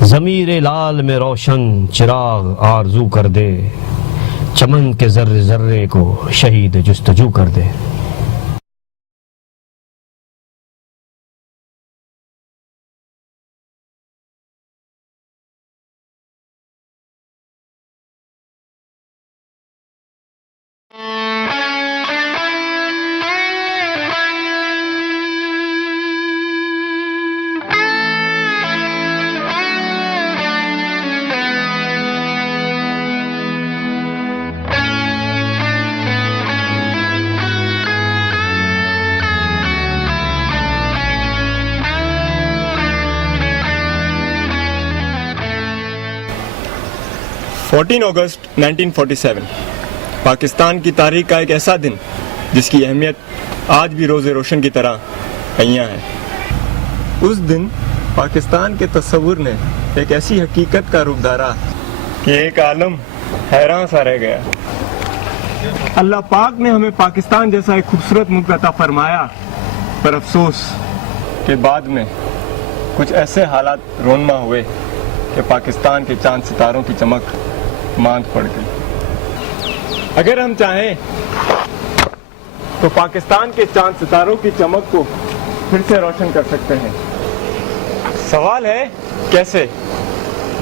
ज़मीरे लाल में रोशन चिराग आरजू कर दे, चमन के जर्रे जर्रे को शहीद जुस्तजू कर दे। अगस्त 1947 पाकिस्तान की तारीख का एक ऐसा दिन जिसकी अहमियत आज भी रोज़े रोशन की तरह अहियां है। उस दिन पाकिस्तान के तस्वुर ने एक ऐसी हकीकत का रूप धारा कि एक आलम हैरान सा रह गया। अल्लाह पाक ने हमें पाकिस्तान जैसा एक खूबसूरत मुल्क अता फरमाया, पर अफसोस के बाद में कुछ ऐसे हालात रोनमा हुए कि पाकिस्तान के चांद सितारों की चमक मांद पड़ गई। अगर हम चाहें तो पाकिस्तान के चांद सितारों की चमक को फिर से रोशन कर सकते हैं। सवाल है कैसे?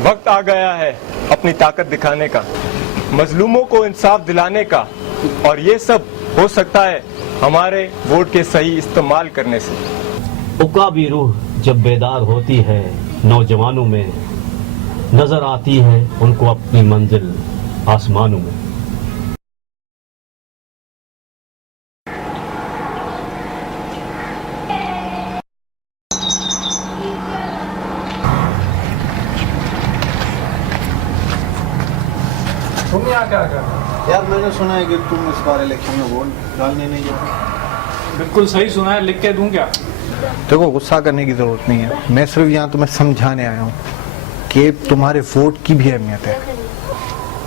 वक्त आ गया है अपनी ताकत दिखाने का, मजलूमों को इंसाफ दिलाने का, और ये सब हो सकता है हमारे वोट के सही इस्तेमाल करने से। उकाबी रूह जब बेदार होती है नौजवानों में, नजर आती है उनको अपनी मंजिल आसमानों में। तुम यहाँ क्या कर? यार मैंने सुना है कि तुम इस बार इलेक्शन में वोट डालने नहीं जाओगे। बिल्कुल सही सुना है, लिख के दूं क्या? देखो गुस्सा करने की जरूरत नहीं है, मैं सिर्फ यहाँ तुम्हें समझाने आया हूँ कि तुम्हारे वोट की भी अहमियत है।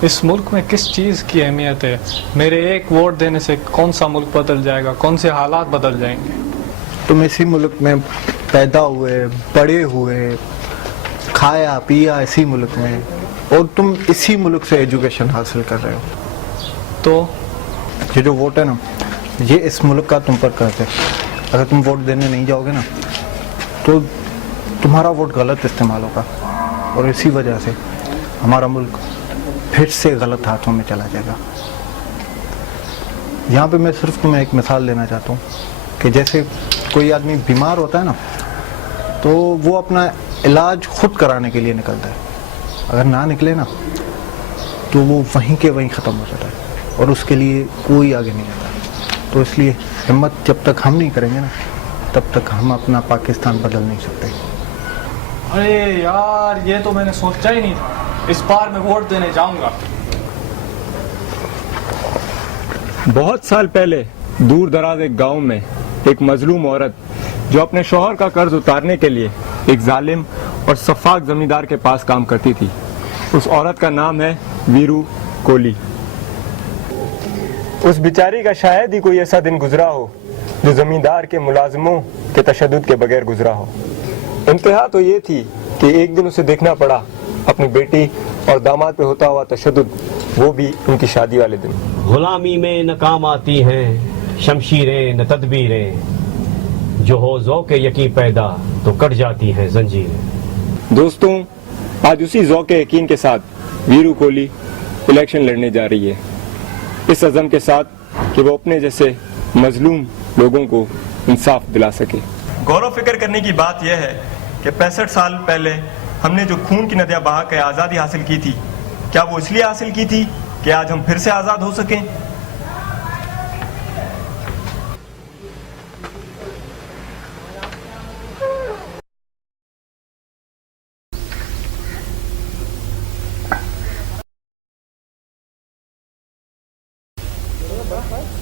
इस मुल्क में किस चीज़ की अहमियत है? मेरे एक वोट देने से कौन सा मुल्क बदल जाएगा, कौन से हालात बदल जाएंगे? तुम इसी मुल्क में पैदा हुए, बड़े हुए, खाया पिया इसी मुल्क में, और तुम इसी मुल्क से एजुकेशन हासिल कर रहे हो। तो ये जो वोट है ना, ये इस मुल्क का तुम पर कर्ज है। अगर तुम वोट देने नहीं जाओगे ना तो तुम्हारा वोट गलत इस्तेमाल होगा, और इसी वजह से हमारा मुल्क फिर से गलत हाथों में चला जाएगा। यहाँ पे मैं सिर्फ तुम्हें एक मिसाल देना चाहता हूँ कि जैसे कोई आदमी बीमार होता है ना, तो वो अपना इलाज खुद कराने के लिए निकलता है। अगर ना निकले ना तो वो वहीं के वहीं ख़त्म हो जाता है, और उसके लिए कोई आगे नहीं आता। तो इसलिए हिम्मत जब तक हम नहीं करेंगे ना, तब तक हम अपना पाकिस्तान बदल नहीं सकते। अरे यार, ये तो मैंने सोचा ही नहीं था। इस बार मैं वोट देने जाऊंगा। बहुत साल पहले दूर दराज एक गांव में एक मजलूम औरत जो अपने शौहर का कर्ज उतारने के लिए एक जालिम और सफाक जमींदार के पास काम करती थी। उस औरत का नाम है वीरू कोली। उस बिचारी का शायद ही कोई ऐसा दिन गुजरा हो जो जमींदार के मुलाजमों के तशद्दुद के बगैर गुजरा हो। इंतहा तो ये थी कि एक दिन उसे देखना पड़ा अपनी बेटी और दामाद पे होता हुआ तशद्दुद, वो भी उनकी शादी वाले दिन। गुलामी में न काम आती हैं शमशीरें न तदबीरें, जो हो ज़ौक़े यकीन पैदा तो कट जाती हैं जंजीरें। दोस्तों, आज उसी ज़ौक़े यकीन के साथ वीरू कोली इलेक्शन लड़ने जा रही है, इस अज़म के साथ कि वो अपने जैसे मजलूम लोगों को इंसाफ दिला सके। गौर फिक्र करने की बात यह है कि 65 साल पहले हमने जो खून की नदियां बहा के आज़ादी हासिल की थी, क्या वो इसलिए हासिल की थी कि आज हम फिर से आज़ाद हो सकें?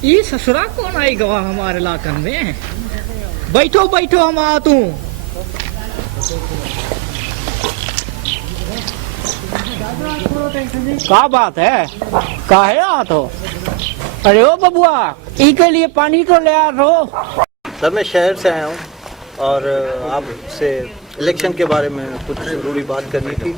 ये ससुरा कौन आई गवा हमारे इलाके में? बैठो बैठो, हम आ तू। का बात है? काहे आत हो? अरे ओ बबुआ, इनके लिए पानी तो ले आ रहो। सर मैं शहर से आया हूँ और आपसे इलेक्शन के बारे में कुछ जरूरी बात करनी थी।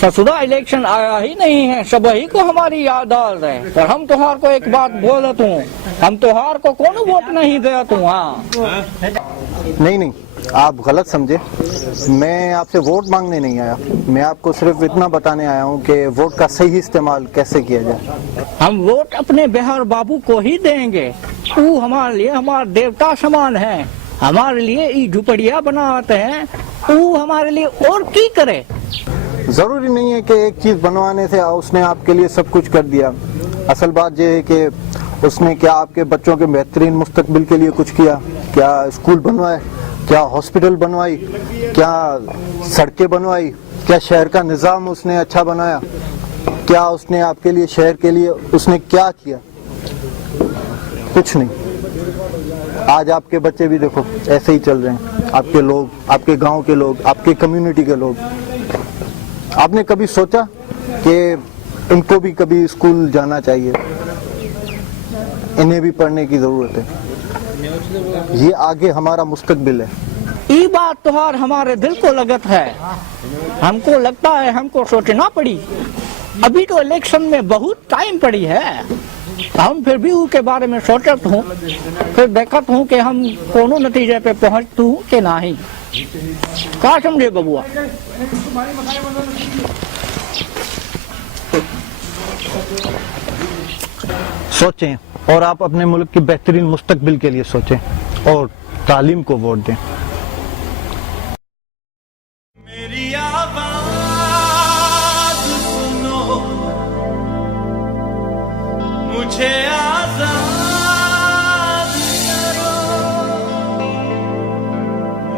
ससुरा इलेक्शन आया ही नहीं है, सब ही को हमारी याद डाल रहे हैं। पर हम त्योहार को एक बात बोलत हूँ, हम त्योहार को कौन वोट नहीं दिया तू। हाँ नहीं, आप गलत समझे। मैं आपसे वोट मांगने नहीं आया, मैं आपको सिर्फ इतना बताने आया हूँ कि वोट का सही इस्तेमाल कैसे किया जाए। हम वोट अपने बिहार बाबू को ही देंगे। वो हमारे लिए हमारे देवता समान है, हमारे लिए ये झुपड़िया बनाते हैं। वो हमारे लिए और की करे। जरूरी नहीं है कि एक चीज बनवाने से उसने आपके लिए सब कुछ कर दिया। असल बात यह है कि उसने क्या आपके बच्चों के बेहतरीन मुस्तकबिल के लिए कुछ किया? क्या स्कूल बनवाए, क्या हॉस्पिटल बनवाई, क्या सड़कें बनवाई, क्या शहर का निज़ाम उसने अच्छा बनाया? क्या उसने आपके लिए, शहर के लिए उसने क्या किया? कुछ नहीं। आज आपके बच्चे भी देखो ऐसे ही चल रहे हैं, आपके लोग, आपके गांव के लोग, आपके कम्युनिटी के लोग। आपने कभी सोचा कि इनको भी कभी स्कूल जाना चाहिए, इन्हें भी पढ़ने की जरूरत है, ये आगे हमारा मुस्तकबिल है। ये बात त्योहार हमारे दिल को लगत है, हमको लगता है हमको सोचना पड़ी। अभी तो इलेक्शन में बहुत टाइम पड़ी है, हम फिर भी उसके बारे में सोचत हूँ, फिर देखत हूँ कि हम कोनो नतीजे पे पहुँचते हूँ कि नहीं। क्या समझे बबुआ? सोचें और आप अपने मुल्क की बेहतरीन मुस्तकबिल के लिए सोचें और तालीम को वोट दें। मेरी आवाज सुनो, मुझे आजाद करो।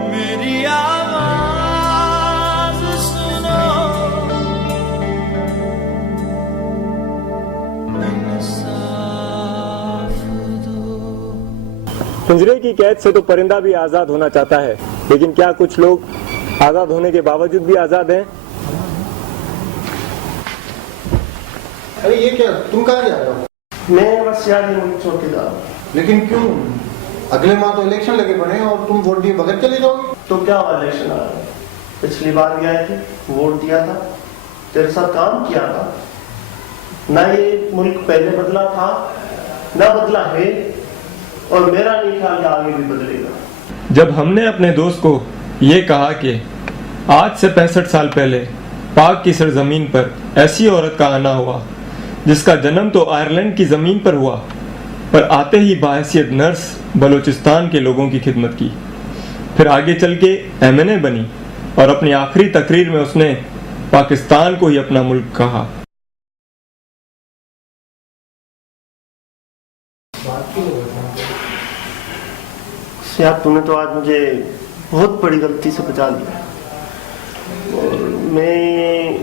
मेरी आवाज सुनो, इंसाफ दो। पिंजरे की कैद से तो परिंदा भी आजाद होना चाहता है, लेकिन क्या कुछ लोग आजाद होने के बावजूद भी आजाद हैं? अरे ये क्या, तुम कहाँ जा रहे हो? मैं बस यार चौकीदार। लेकिन क्यों? अगले माह तो इलेक्शन लगे पड़े हैं और तुम वोट दिए बगैर चले जाओगे? तो क्या हुआ, इलेक्शन आ रहा है। पिछली बार भी आए थे, वोट दिया था, तेरे साथ काम किया था ना। ये मुल्क पहले बदला था ना बदला है, और मेरा नहीं ख्याल आगे भी बदलेगा। जब हमने अपने दोस्त को ये कहा कि आज से 65 साल पहले पाक की सरजमीन पर ऐसी औरत का आना हुआ जिसका जन्म तो आयरलैंड की जमीन पर हुआ, पर आते ही बाहैसियत नर्स बलूचिस्तान के लोगों की खिदमत की, फिर आगे चल के MNA बनी और अपनी आखिरी तकरीर में उसने पाकिस्तान को ही अपना मुल्क कहा। यार तूने तो आज मुझे बहुत बड़ी गलती से बचा लिया, और मैं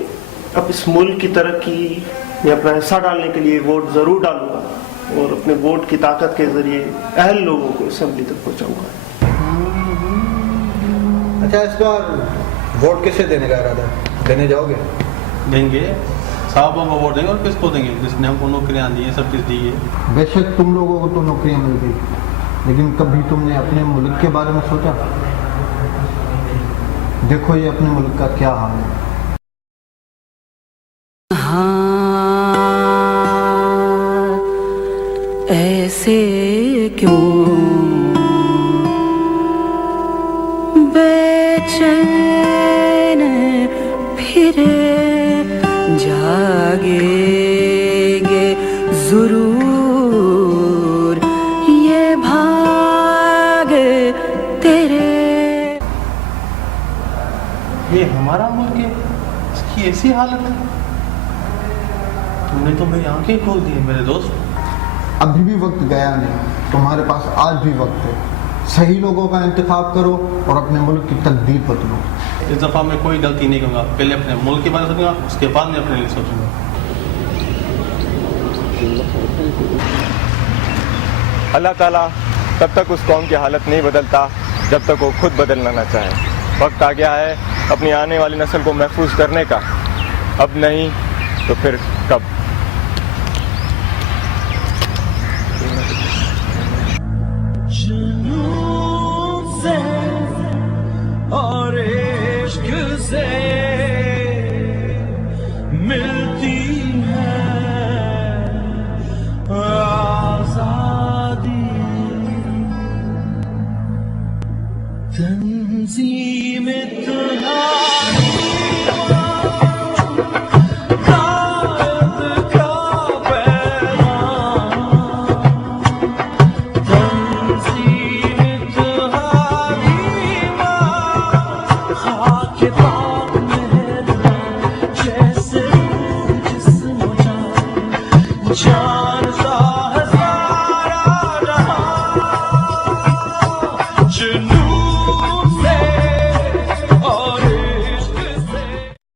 अब इस मुल्क की तरक्की में अपना हिस्सा डालने के लिए वोट जरूर डालूंगा, और अपने वोट की ताकत के जरिए अहल लोगों को असेंबली तक पहुंचाऊंगा। अच्छा, इस बार वोट किसे देने का इरादा है? देने जाओगे? देंगे, साहबों को वोट देंगे, और किसको देंगे जिसने हमको नौकरियां दी है, सब कुछ दी है। बेशक तुम लोगों को तो नौकरियां मिल गई, लेकिन कभी तुमने अपने मुल्क के बारे में सोचा? देखो ये अपने मुल्क का क्या हाल है। ऐसे क्यों बेचैन फिरे जागेंगे जरूर ये भाग तेरे। ये हमारा मुल्क है, इसकी ऐसी हालत है। तुमने तो मेरी आंखें खोल दी है मेरे दोस्त। अभी भी वक्त गया नहीं, तुम्हारे पास आज भी वक्त है। सही लोगों का इंतखाब करो और अपने मुल्क की तकदीर बदलो। इस दफा मैं कोई गलती नहीं करूंगा, पहले अपने मुल्क के बारे में सोचूंगा, उसके बाद मैं अपने लिए सोचूंगा। अल्लाह ताला तब तक उस कौम की हालत नहीं बदलता जब तक वो खुद बदलना ना चाहे। वक्त आ गया है अपनी आने वाली नस्ल को महफूज करने का, अब नहीं तो फिर कब। जुनून से और मुल्क से मिलती है आजादी। तंजीम इत्तेहाद